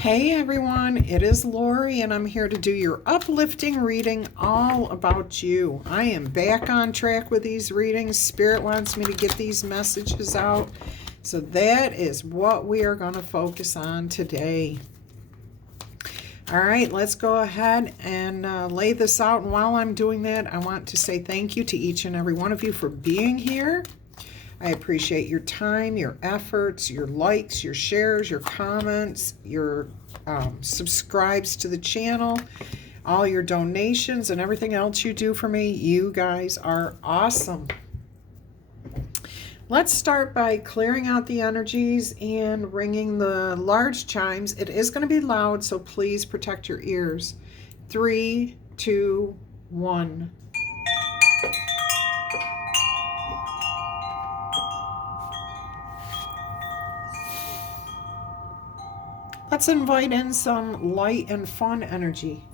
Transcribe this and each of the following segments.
Hey everyone, it is Laurie and I'm here to do your uplifting reading all about you. I am back on track with these readings. Spirit wants me to get these messages out. So that is what we are going to focus on today. All right, let's go ahead and lay this out. And while I'm doing that, I want to say thank you to each and every one of you for being here. I appreciate your time, your efforts, your likes, your shares, your comments, your subscribes to the channel, all your donations, and everything else you do for me. You guys are awesome. Let's start by clearing out the energies and ringing the large chimes. It is going to be loud, so please protect your ears. 3, 2, 1. Let's invite in some light and fun energy.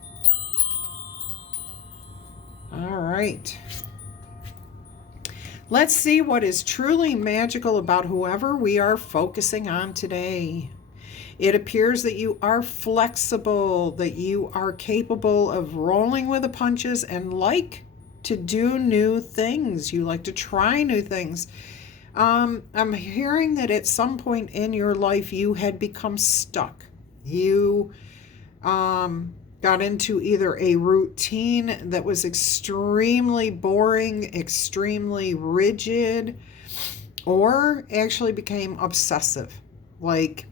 All right. Let's see what is truly magical about whoever we are focusing on today. It appears that you are flexible, that you are capable of rolling with the punches and like to do new things. You like to try new things. I'm hearing that at some point in your life you had become stuck. You got into either a routine that was extremely boring, extremely rigid, or actually became obsessive. Like,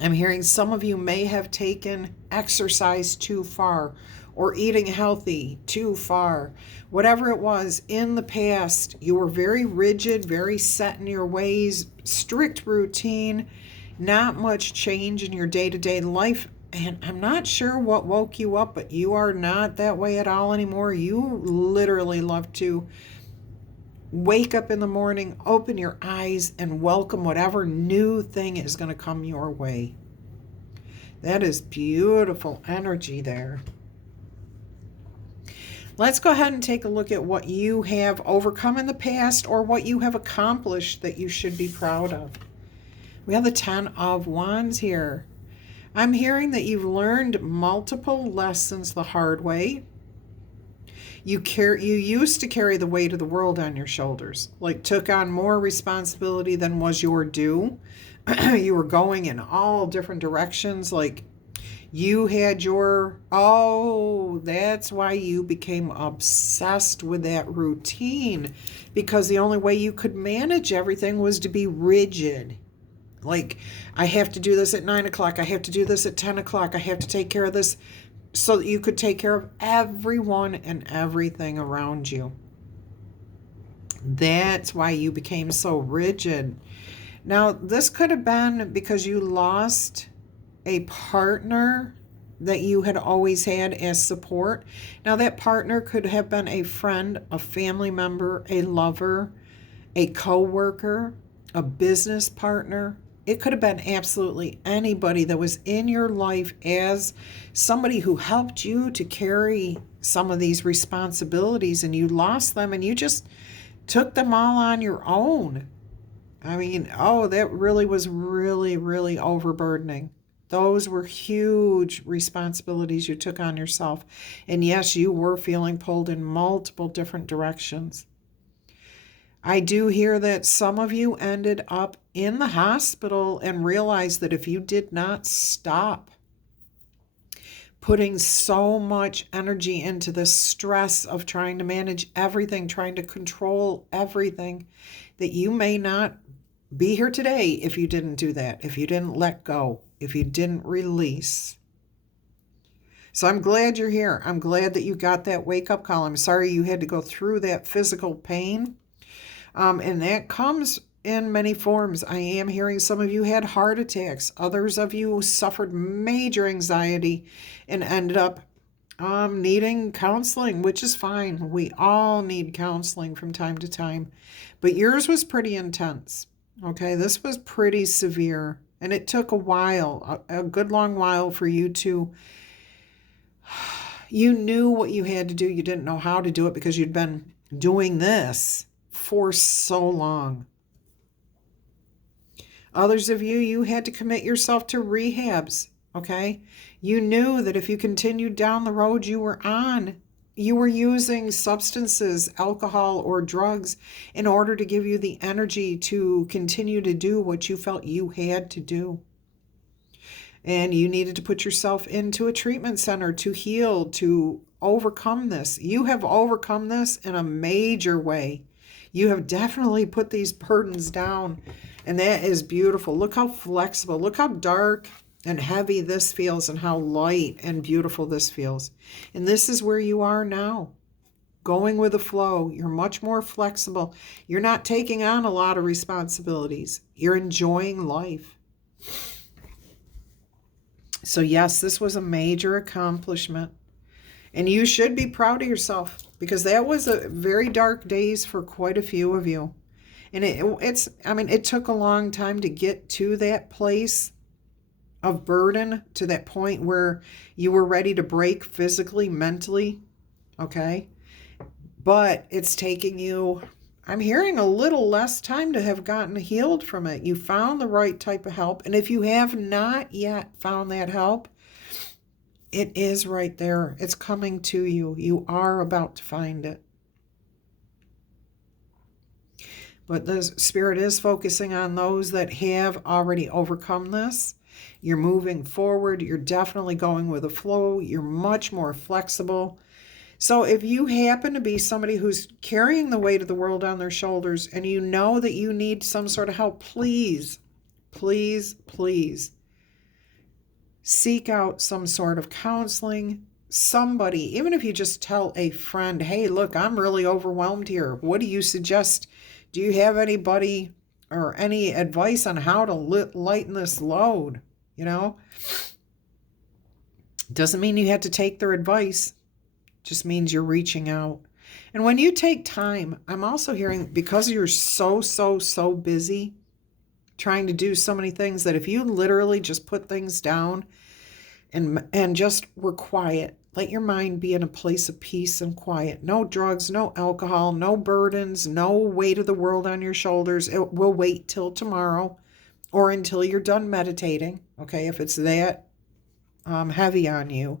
I'm hearing some of you may have taken exercise too far or eating healthy too far. Whatever it was in the past, you were very rigid, very set in your ways, strict routine, not much change in your day-to-day life. And I'm not sure what woke you up, but you are not that way at all anymore. You literally love to wake up in the morning, open your eyes, and welcome whatever new thing is going to come your way. That is beautiful energy there. Let's go ahead and take a look at what you have overcome in the past or what you have accomplished that you should be proud of. We have the 10 of Wands here. I'm hearing that you've learned multiple lessons the hard way. You used to carry the weight of the world on your shoulders, like took on more responsibility than was your due. You were going in all different directions, like you had that's why you became obsessed with that routine, because the only way you could manage everything was to be rigid. Like, I have to do this at 9 o'clock. I have to do this at 10 o'clock. I have to take care of this so that you could take care of everyone and everything around you. That's why you became so rigid. Now, this could have been because you lost a partner that you had always had as support. Now, that partner could have been a friend, a family member, a lover, a co-worker, a business partner. It could have been absolutely anybody that was in your life as somebody who helped you to carry some of these responsibilities, and you lost them and you just took them all on your own. I mean, that really was really overburdening. Those were huge responsibilities you took on yourself. And yes, you were feeling pulled in multiple different directions. I do hear that some of you ended up in the hospital and realized that if you did not stop putting so much energy into the stress of trying to manage everything, trying to control everything, that you may not be here today if you didn't do that, if you didn't let go, if you didn't release. So I'm glad you're here. I'm glad that you got that wake-up call. I'm sorry you had to go through that physical pain. And that comes in many forms. I am hearing some of you had heart attacks. Others of you suffered major anxiety and ended up needing counseling, which is fine. We all need counseling from time to time. But yours was pretty intense. Okay, this was pretty severe. And it took a while, a good long while for you to... You knew what you had to do. You didn't know how to do it because you'd been doing this for so long. Others of you, you had to commit yourself to rehabs, okay? You knew that if you continued down the road you were on, you were using substances, alcohol, or drugs in order to give you the energy to continue to do what you felt you had to do. And you needed to put yourself into a treatment center to heal, to overcome this. You have overcome this in a major way. You have definitely put these burdens down, and that is beautiful. Look how flexible, look how dark and heavy this feels, and how light and beautiful this feels. And this is where you are now, going with the flow. You're much more flexible. You're not taking on a lot of responsibilities. You're enjoying life. So yes, this was a major accomplishment. And you should be proud of yourself, because that was a very dark days for quite a few of you. And it took a long time to get to that place of burden, to that point where you were ready to break physically, mentally, okay? But it's taking you, I'm hearing, a little less time to have gotten healed from it. You found the right type of help. And if you have not yet found that help, it is right there. It's coming to you. You are about to find it. But the Spirit is focusing on those that have already overcome this. You're moving forward. You're definitely going with the flow. You're much more flexible. So if you happen to be somebody who's carrying the weight of the world on their shoulders, and you know that you need some sort of help, please, please, please seek out some sort of counseling. Somebody, even if you just tell a friend, hey, look, I'm really overwhelmed here. What do you suggest? Do you have anybody or any advice on how to lighten this load? You know, doesn't mean you have to take their advice. Just means you're reaching out. And when you take time, I'm also hearing, because you're so busy trying to do so many things, that if you literally just put things down and just were quiet, let your mind be in a place of peace and quiet. No drugs, no alcohol, no burdens, no weight of the world on your shoulders. It will wait till tomorrow or until you're done meditating, okay, if it's that heavy on you.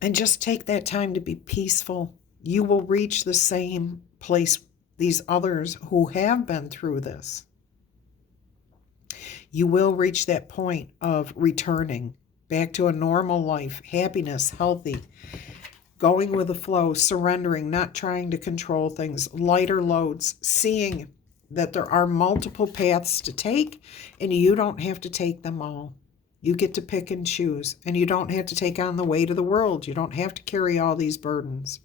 And just take that time to be peaceful. You will reach the same place these others who have been through this. You will reach that point of returning back to a normal life, happiness, healthy, going with the flow, surrendering, not trying to control things, lighter loads, seeing that there are multiple paths to take, and you don't have to take them all. You get to pick and choose, and you don't have to take on the weight of the world. You don't have to carry all these burdens.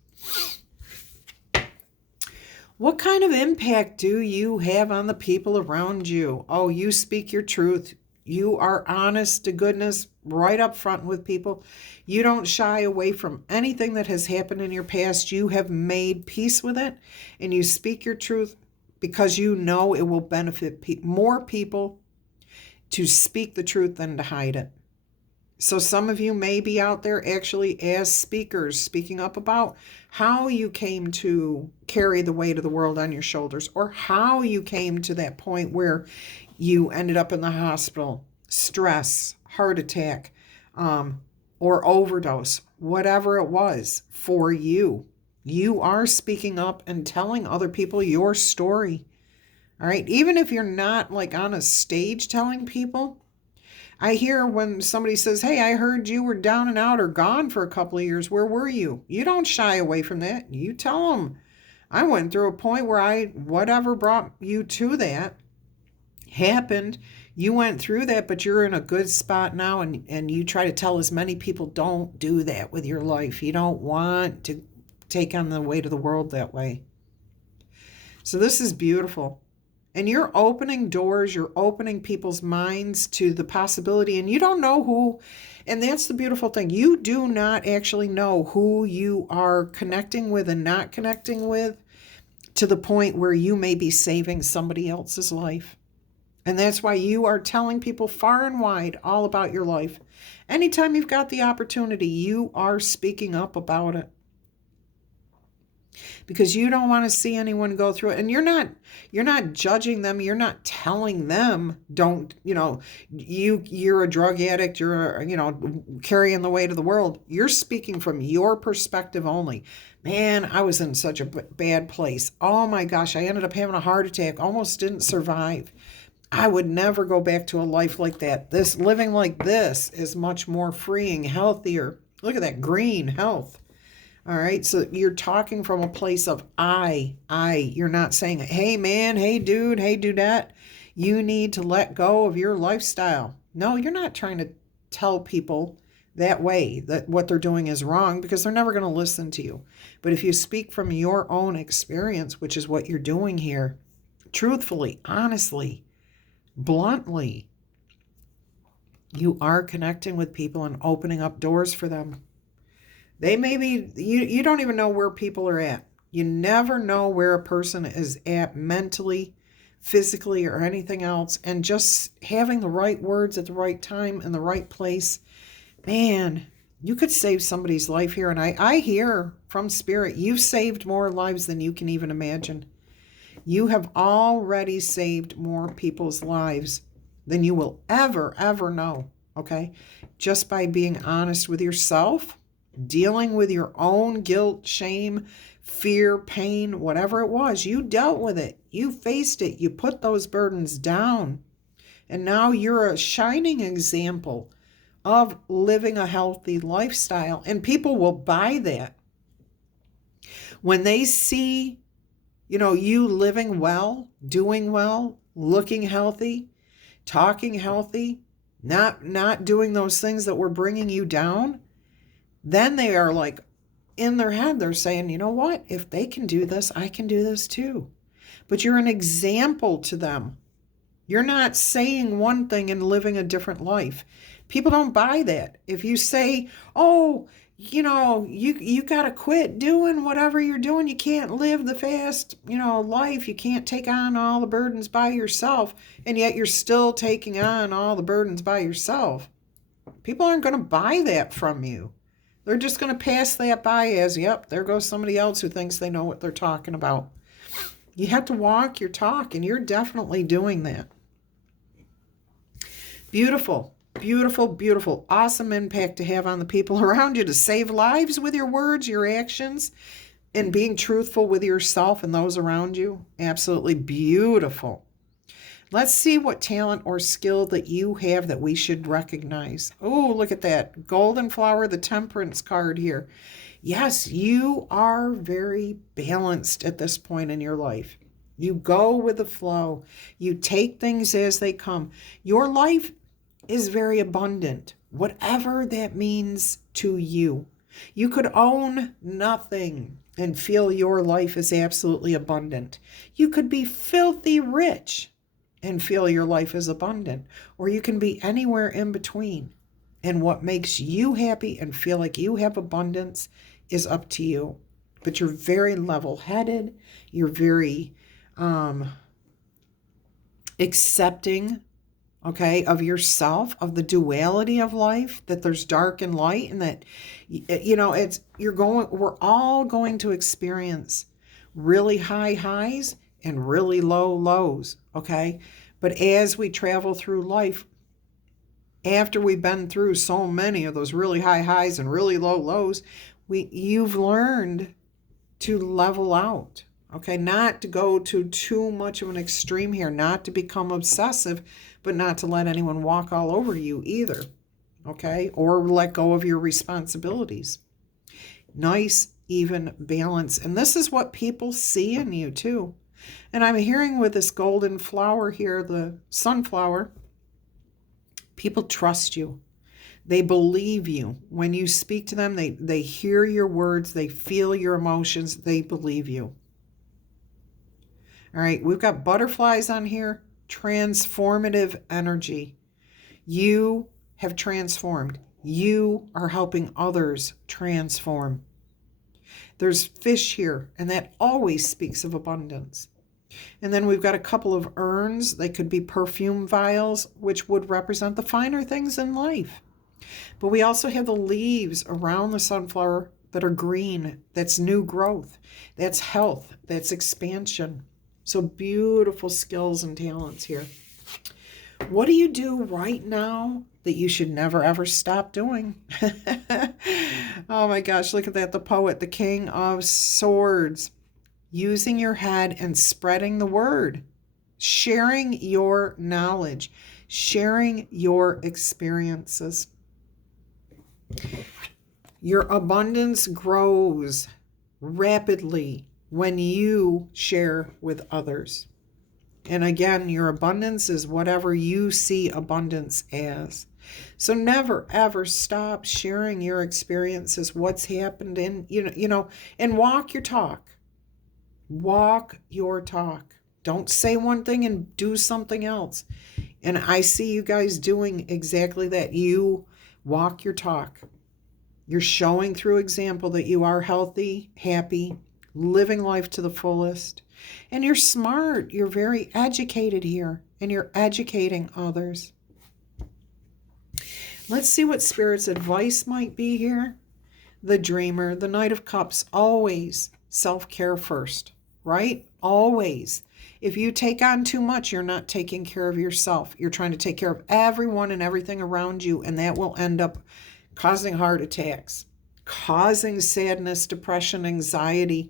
What kind of impact do you have on the people around you? Oh, you speak your truth. You are honest to goodness, right up front with people. You don't shy away from anything that has happened in your past. You have made peace with it, and you speak your truth because you know it will benefit more people to speak the truth than to hide it. So some of you may be out there actually as speakers, speaking up about how you came to carry the weight of the world on your shoulders, or how you came to that point where you ended up in the hospital, stress, heart attack, or overdose, whatever it was for you. You are speaking up and telling other people your story. All right. Even if you're not like on a stage telling people, I hear when somebody says, hey, I heard you were down and out or gone for a couple of years. Where were you? You don't shy away from that. You tell them, I went through a point where whatever brought you to that happened. You went through that, but you're in a good spot now. And you try to tell as many people, don't do that with your life. You don't want to take on the weight of the world that way. So this is beautiful. And you're opening doors, you're opening people's minds to the possibility, and you don't know who, and that's the beautiful thing. You do not actually know who you are connecting with and not connecting with, to the point where you may be saving somebody else's life. And that's why you are telling people far and wide all about your life. Anytime you've got the opportunity, you are speaking up about it. because you don't want to see anyone go through it. And you're not judging them. You're not telling them, don't, you're a drug addict, you're, carrying the weight of the world. You're speaking from your perspective only. Man, I was in such a bad place. Oh my gosh, I ended up having a heart attack, almost didn't survive. I would never go back to a life like that. This living like this is much more freeing, healthier. Look at that green health. All right. So you're talking from a place of I. You're not saying, hey man, hey dude, hey dudette. You need to let go of your lifestyle. No, you're not trying to tell people that way that what they're doing is wrong, because they're never going to listen to you. But if you speak from your own experience, which is what you're doing here, truthfully, honestly, bluntly, you are connecting with people and opening up doors for them. They may be, you don't even know where people are at. You never know where a person is at mentally, physically, or anything else. And just having the right words at the right time in the right place, man, you could save somebody's life here. And I hear from Spirit, you've saved more lives than you can even imagine. You have already saved more people's lives than you will ever know, okay? Just by being honest with yourself, dealing with your own guilt, shame, fear, pain, whatever it was. You dealt with it. You faced it. You put those burdens down. And now you're a shining example of living a healthy lifestyle. And people will buy that. When they see you living well, doing well, looking healthy, talking healthy, not doing those things that were bringing you down, then they are like, in their head, they're saying, you know what? If they can do this, I can do this too. But you're an example to them. You're not saying one thing and living a different life. People don't buy that. If you say, oh, you got to quit doing whatever you're doing. You can't live the fast, life. You can't take on all the burdens by yourself. And yet you're still taking on all the burdens by yourself. People aren't going to buy that from you. They're just going to pass that by as, yep, there goes somebody else who thinks they know what they're talking about. You have to walk your talk, and you're definitely doing that. Beautiful. Beautiful, beautiful, awesome impact to have on the people around you, to save lives with your words, your actions, and being truthful with yourself and those around you. Absolutely beautiful. Let's see what talent or skill that you have that we should recognize. Oh, look at that. Golden flower, the temperance card here. Yes, you are very balanced at this point in your life. You go with the flow. You take things as they come. Your life is very abundant, whatever that means to you. You could own nothing and feel your life is absolutely abundant. You could be filthy rich and feel your life is abundant, or you can be anywhere in between. And what makes you happy and feel like you have abundance is up to you. But you're very level-headed. You're very accepting, okay, of yourself, of the duality of life, that there's dark and light, and that, we're all going to experience really high highs and really low lows, okay? But as we travel through life, after we've been through so many of those really high highs and really low lows, you've learned to level out, okay? Not to go to too much of an extreme here, not to become obsessive, but not to let anyone walk all over you either, okay? Or let go of your responsibilities. Nice, even balance. And this is what people see in you too. And I'm hearing with this golden flower here, the sunflower, people trust you. They believe you. When you speak to them, they hear your words, they feel your emotions, they believe you. All right, we've got butterflies on here. Transformative energy. You have transformed. You are helping others transform. There's fish here, and that always speaks of abundance. And then we've got a couple of urns. They could be perfume vials, which would represent the finer things in life. But we also have the leaves around the sunflower that are green. That's new growth. That's health. That's expansion. So beautiful skills and talents here. What do you do right now that you should never ever stop doing? Oh my gosh, look at that. The poet, the King of Swords. Using your head and spreading the word. Sharing your knowledge. Sharing your experiences. Your abundance grows rapidly when you share with others. And again, your abundance is whatever you see abundance as. So never, ever stop sharing your experiences, what's happened in, and walk your talk. Walk your talk. Don't say one thing and do something else. And I see you guys doing exactly that. You walk your talk. You're showing through example that you are healthy, happy, living life to the fullest. And you're smart. You're very educated here. And you're educating others. Let's see what Spirit's advice might be here. The Dreamer, the Knight of Cups, always self-care first, right? Always. If you take on too much, you're not taking care of yourself. You're trying to take care of everyone and everything around you, and that will end up causing heart attacks, causing sadness, depression, anxiety,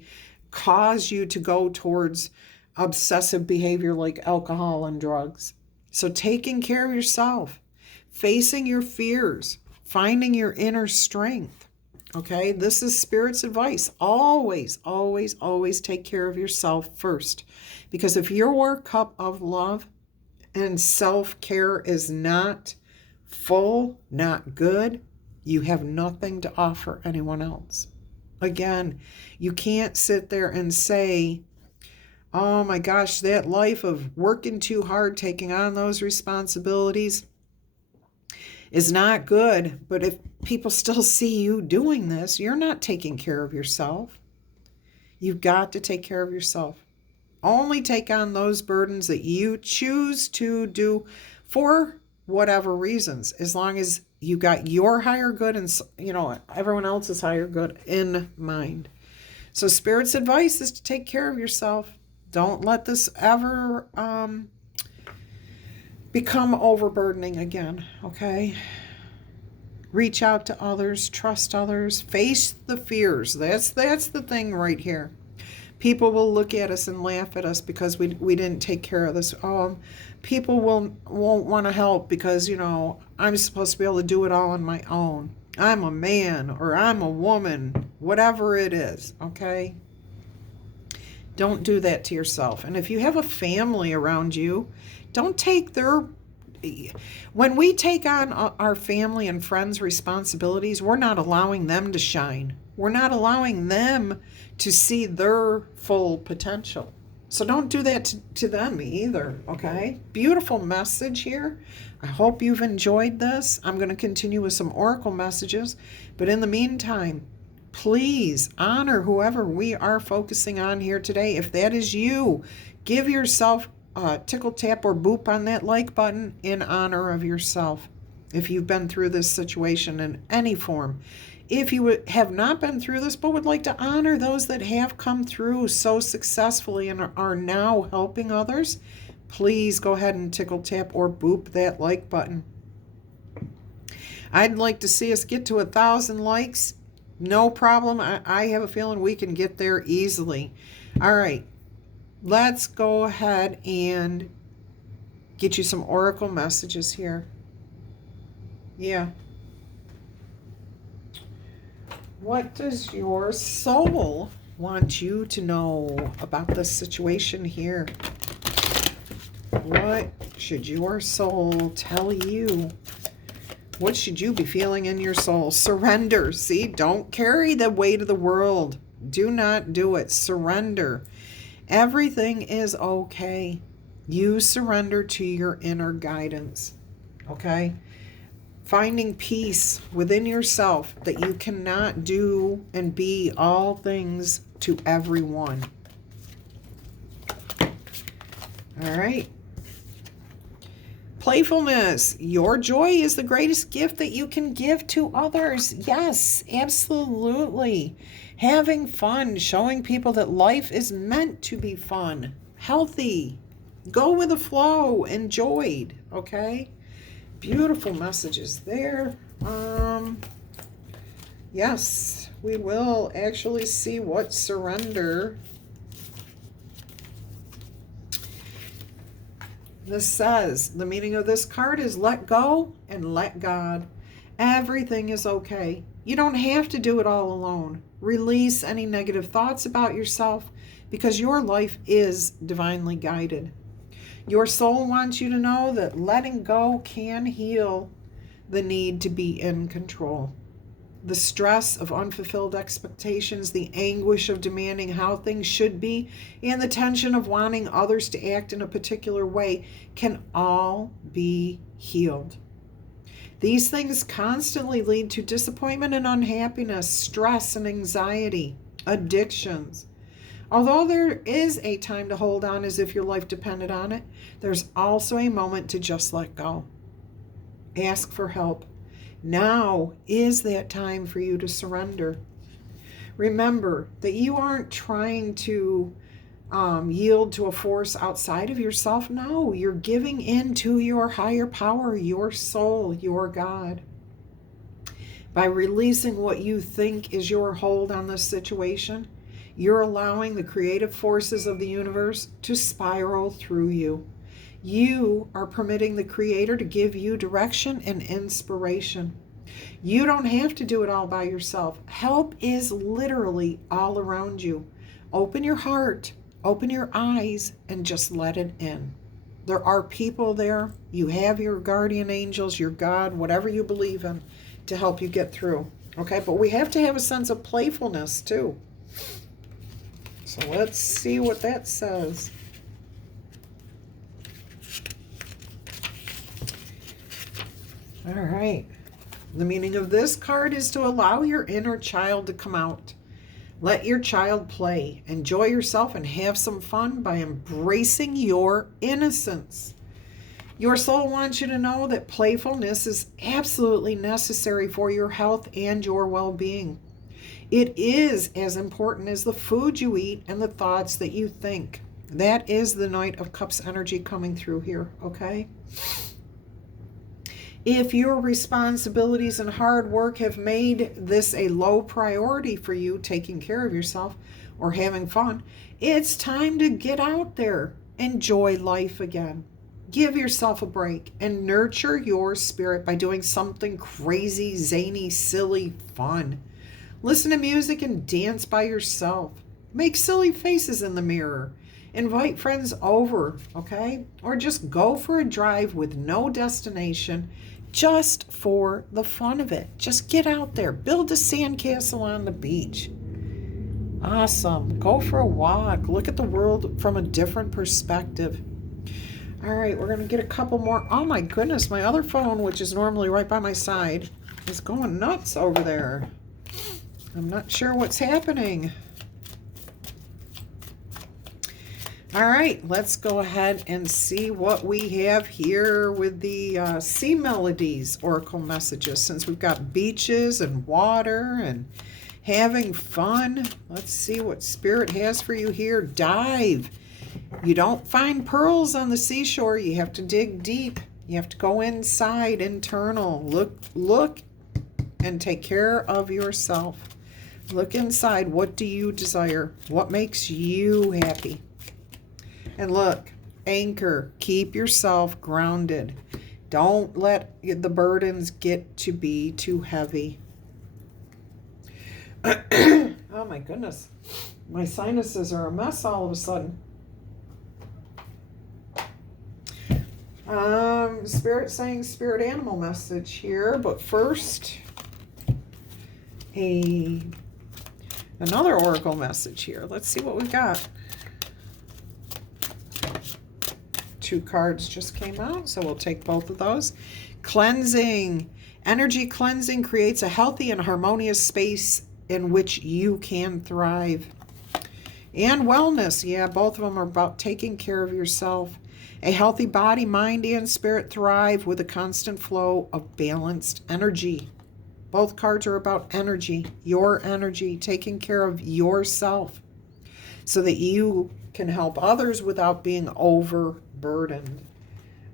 cause you to go towards obsessive behavior like alcohol and drugs. So taking care of yourself, facing your fears, finding your inner strength. Okay, this is Spirit's advice. Always, always, always take care of yourself first. Because if your cup of love and self-care is not full, not good, you have nothing to offer anyone else. Again, you can't sit there and say, oh my gosh, that life of working too hard, taking on those responsibilities is not good. But if people still see you doing this, you're not taking care of yourself. You've got to take care of yourself. Only take on those burdens that you choose to do for whatever reasons, as long as you got your higher good and everyone else's higher good in mind. So Spirit's advice is to take care of yourself. Don't let this ever become overburdening again, okay? Reach out to others, trust others, face the fears. That's the thing right here. People will look at us and laugh at us because we didn't take care of this. People won't want to help because, I'm supposed to be able to do it all on my own. I'm a man or I'm a woman, whatever it is, okay? Don't do that to yourself. And if you have a family around you, don't take their... When we take on our family and friends' responsibilities, we're not allowing them to shine. We're not allowing them to see their full potential. So don't do that to them either, okay? Beautiful message here. I hope you've enjoyed this. I'm going to continue with some oracle messages. But in the meantime, please honor whoever we are focusing on here today. If that is you, give yourself a tickle, tap, or boop on that like button in honor of yourself. If you've been through this situation in any form. If you have not been through this but would like to honor those that have come through so successfully and are now helping others, please go ahead and tickle, tap, or boop that like button. I'd like to see us get to 1,000 likes. No problem. I have a feeling we can get there easily. All right. Let's go ahead and get you some oracle messages here. Yeah. What does your soul want you to know about this situation here? What should your soul tell you? What should you be feeling in your soul? Surrender. See, don't carry the weight of the world. Do not do it. Surrender. Everything is okay. You surrender to your inner guidance. Okay? Finding peace within yourself that you cannot do and be all things to everyone. All right. Playfulness. Your joy is the greatest gift that you can give to others. Yes, absolutely. Having fun, showing people that life is meant to be fun, healthy. Go with the flow, enjoyed, okay? Beautiful messages there. Yes, we will actually see what surrender. This says, the meaning of this card is let go and let God. Everything is okay. You don't have to do it all alone. Release any negative thoughts about yourself because your life is divinely guided. Your soul wants you to know that letting go can heal the need to be in control. The stress of unfulfilled expectations, the anguish of demanding how things should be, and the tension of wanting others to act in a particular way can all be healed. These things constantly lead to disappointment and unhappiness, stress and anxiety, addictions. Although there is a time to hold on as if your life depended on it, there's also a moment to just let go. Ask for help. Now is that time for you to surrender. Remember that you aren't trying to yield to a force outside of yourself. No, you're giving in to your higher power, your soul, your God. By releasing what you think is your hold on this situation, you're allowing the creative forces of the universe to spiral through you. You are permitting the Creator to give you direction and inspiration. You don't have to do it all by yourself. Help is literally all around you. Open your heart, open your eyes, and just let it in. There are people there. You have your guardian angels, your God, whatever you believe in, to help you get through. Okay, but we have to have a sense of playfulness too. So let's see what that says. All right. The meaning of this card is to allow your inner child to come out. Let your child play. Enjoy yourself and have some fun by embracing your innocence. Your soul wants you to know that playfulness is absolutely necessary for your health and your well-being. It is as important as the food you eat and the thoughts that you think. That is the Knight of Cups energy coming through here, okay? If your responsibilities and hard work have made this a low priority for you, taking care of yourself or having fun, it's time to get out there. Enjoy life again. Give yourself a break and nurture your spirit by doing something crazy, zany, silly, fun. Listen to music and dance by yourself. Make silly faces in the mirror. Invite friends over, okay? Or just go for a drive with no destination, just for the fun of it. Just get out there. Build a sandcastle on the beach. Awesome. Go for a walk. Look at the world from a different perspective. All right, we're going to get a couple more. Oh my goodness, my other phone, which is normally right by my side, is going nuts over there. I'm not sure what's happening. All right, let's go ahead and see what we have here with the Sea Melodies Oracle messages. Since we've got beaches and water and having fun, let's see what Spirit has for you here. Dive. You don't find pearls on the seashore. You have to dig deep. You have to go inside, internal. Look, and take care of yourself. Look inside. What do you desire? What makes you happy? And look, anchor, keep yourself grounded. Don't let the burdens get to be too heavy. Oh my goodness. My sinuses are a mess all of a sudden. Spirit saying spirit animal message here, but first, another oracle message here. Let's see what we got. 2 cards just came out, so we'll take both of those. Cleansing. Energy cleansing creates a healthy and harmonious space in which you can thrive. And wellness. Yeah, both of them are about taking care of yourself. A healthy body, mind, and spirit thrive with a constant flow of balanced energy. Both cards are about energy, your energy, taking care of yourself so that you can help others without being overburdened.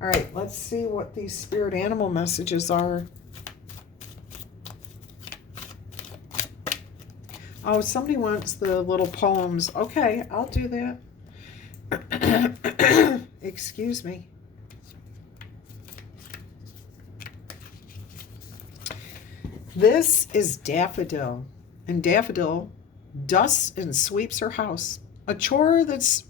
All right, let's see what these spirit animal messages are. Oh, somebody wants the little poems. Okay, I'll do that. Excuse me. This is Daffodil. And Daffodil dusts and sweeps her house. A chore that's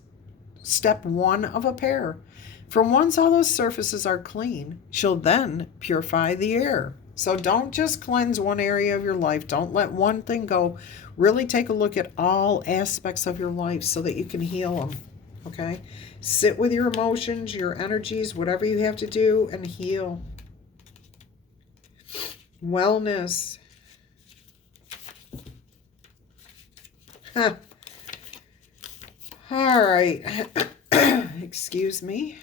step one of a pair. For once all those surfaces are clean, she'll then purify the air. So don't just cleanse one area of your life. Don't let one thing go. Really take a look at all aspects of your life so that you can heal them. Okay? Sit with your emotions, your energies, whatever you have to do, and heal. Wellness. Huh. All right. Excuse me.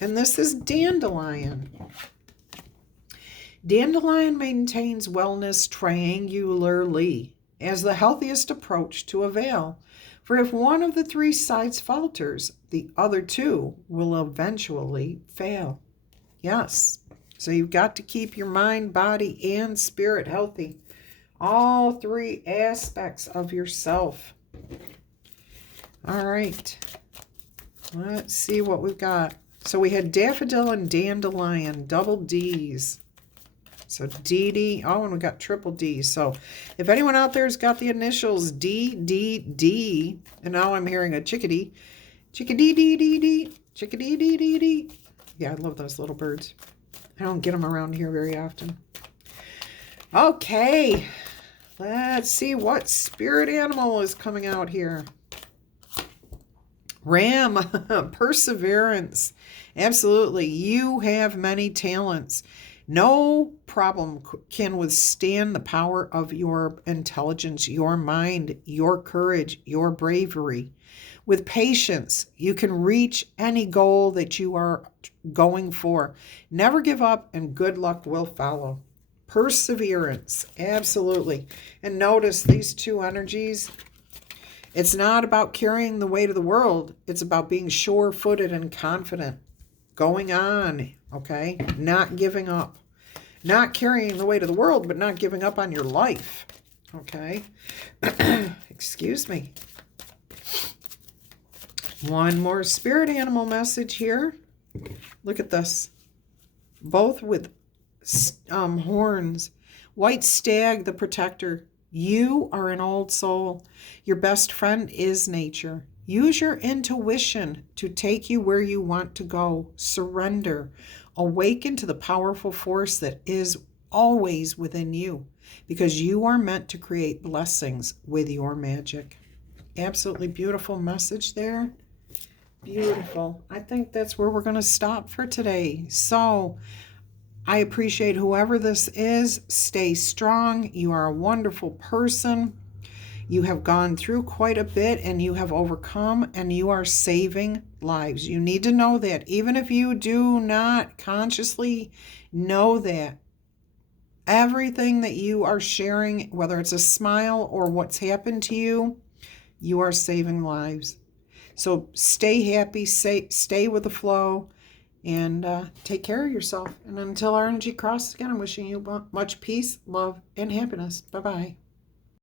And this is Dandelion. Dandelion maintains wellness triangularly as the healthiest approach to avail. For if one of the three sides falters, the other two will eventually fail. Yes. So you've got to keep your mind, body, and spirit healthy. All three aspects of yourself. All right. Let's see what we've got. So we had Daffodil and Dandelion, double D's. So DD, oh, and we got triple D. So if anyone out there's got the initials DDD, and now I'm hearing a chickadee, chickadee-dee-dee-dee, chickadee-dee-dee-dee. Yeah, I love those little birds. I don't get them around here very often. Okay, let's see what spirit animal is coming out here. Ram, perseverance. Absolutely. You have many talents. No problem can withstand the power of your intelligence, your mind, your courage, your bravery. With patience, you can reach any goal that you are going for. Never give up, and good luck will follow. Perseverance, absolutely. And notice these two energies. It's not about carrying the weight of the world. It's about being sure-footed and confident. Going on, okay? Not giving up. Not carrying the weight of the world, but not giving up on your life, okay? Excuse me. One more spirit animal message here. Look at this. Both with horns. White stag, the protector. You are an old soul. Your best friend is nature. Use your intuition to take you where you want to go. Surrender. Awaken to the powerful force that is always within you, because you are meant to create blessings with your magic. Absolutely beautiful message there. Beautiful. I think that's where we're going to stop for today. So I appreciate whoever this is. Stay strong. You are a wonderful person. You have gone through quite a bit and you have overcome, and you are saving lives. You need to know that. Even if you do not consciously know that, everything that you are sharing, whether it's a smile or what's happened to you, you are saving lives. So stay happy, stay with the flow, and take care of yourself. And until our energy crosses again, I'm wishing you much peace, love, and happiness. Bye-bye.